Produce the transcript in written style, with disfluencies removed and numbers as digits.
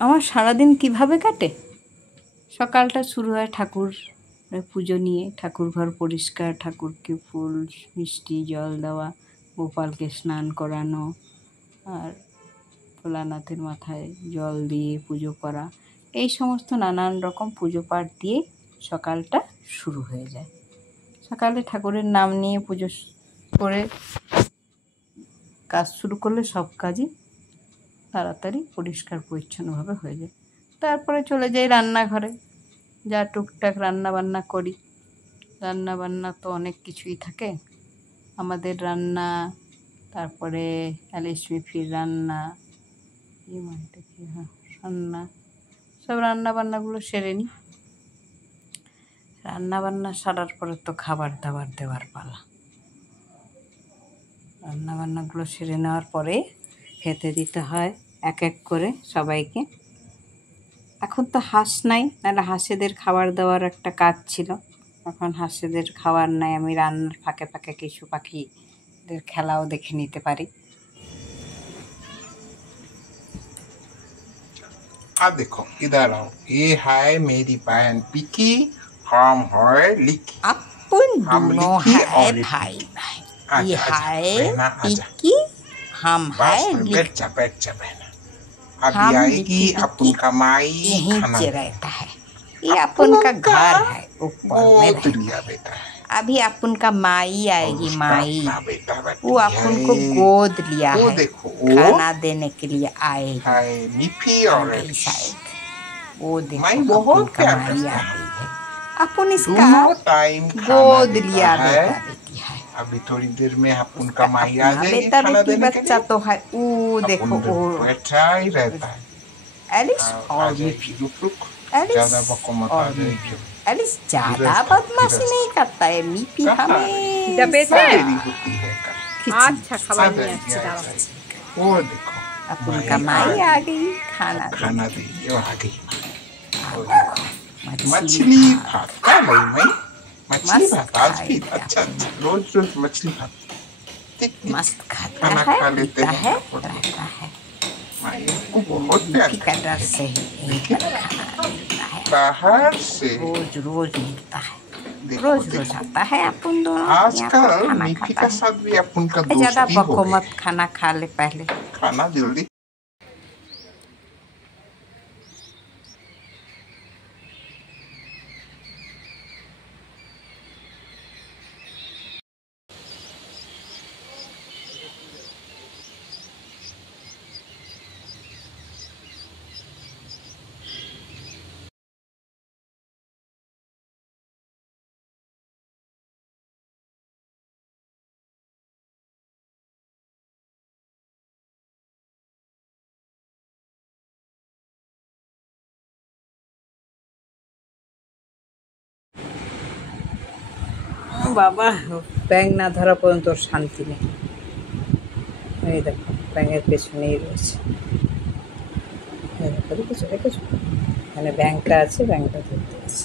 আমার সারাদিন কিভাবে কাটে? সকালটা শুরু হয় ঠাকুর পুজো নিয়ে, ঠাকুর ঘর পরিষ্কার, ঠাকুরকে ফুল মিষ্টি জল দেওয়া, গোপালকে স্নান করানো, আর ভোলানাথের মাথায় জল দিয়ে পুজো করা, এই সমস্ত নানান রকম পুজো পাঠ দিয়ে সকালটা শুরু হয়ে যায়। সকালে ঠাকুরের নাম নিয়ে পুজো করে কাজ শুরু করলে সব কাজই তাড়াতাড়ি পরিষ্কার পরিচ্ছন্নভাবে হয়ে যায়। তারপরে চলে যাই রান্নাঘরে, যা টুকটাক রান্নাবান্না করি। রান্নাবান্না তো অনেক কিছুই থাকে আমাদের রান্না, তারপরে অ্যালিশ মিফির রান্না, রান্না, সব রান্নাবান্নাগুলো সেরে নিই। রান্নাবান্না সারার পরে তো খাবার দাবার দেওয়ার পালা। রান্নাবান্নাগুলো সেরে নেওয়ার পরে খেতে দিতে হয় এক এক করে সবাইকে। এখন তো হাঁস নাই, নাহলে হাঁসেদের খাবার দেওয়ার একটা কাজ ছিল। এখন হাঁসেদের খাবার নাই, আমি রান্নার ফাঁকে ফাঁকে কিছু পাখিদের খেলাও দেখে নিতে পারি। अब देखो इधर आओ, ये है मेरी बहन पिकी, हम है लिकी। अपन हम दोनों लिकी है और भाई भाई। आजा, ये आजा, है बहना आजा। पिकी, हम है बस लिकी। बैठ जा बहना। अभी हम आएगी लिकी अपन का माई यहीं खाना से रहता है। ये अपन का घर है, ऊपर में बहुत रहता लिया है। बेटा है। अभी अपन का माई आएगी, उसका माई अपना बेटा वो अपन को है। गोद लिया वो है, देखो वो खाना देने के लिए आएगी। है मिफी और आगे एलिश। शायद वो देखो माई बहुत अपन का प्यार माई करता आ है। गई है। अपन इसका दोनों टाइम खाना गोद देता लिया है। बेटा बेटी है। अभी थोड़ी देर में अपन का माई आ अपना जाएगी बेटा खाना बेटी देने के बच्चा लिए। तो है। वो देखो अपन वो बैठा ही रहता है। एलिस आ और जाएगी, रुक रुक, एलिस ज्यादा बको मत, आ और जाएगी। एलिस ज्यादा गिरफ्तार, बदमाशी गिरफ्तार। नहीं करता है। मिपी कहाँ? हमेशा देरी होती है का। अच्छा खाবার নিয়ে আসছি দাঁড়াও। वो देखो अपन माई का माई आ आ गई खाना खाना देने। दे जो आ गई। वो देखो देखो मछली भात का भाई मैं मछली मस्त भात आज भी खाएगा। अच्छा अच्छा रोज रोज मछली भात देख, देख, मस्त खाता खाना है, खा लेते पीता है, हैं। रहता है। माई को बहुत प्यार मिपी का डर से ही यहीं पर खाना मिलता है। बाहर से रोज रोज मिलता है, देखो रोज रोज देखो आता है। अपन दोनों यहाँ पर आजकल खाना मिफी खाता का है। साथ भी अपन का ज्यादा दोस्ती हो बको गई। मत, खाना खा ले पहले। खाना जल्दी বাবা, ব্যাঙ না ধরা পর্যন্ত ওর শান্তি নেই। এই দেখো ব্যাঙের পেছনেই রয়েছে। এই দেখো, দেখেছো দেখেছো, এখানে ব্যাঙটা আছে, ব্যাঙটা ধরতে আছে।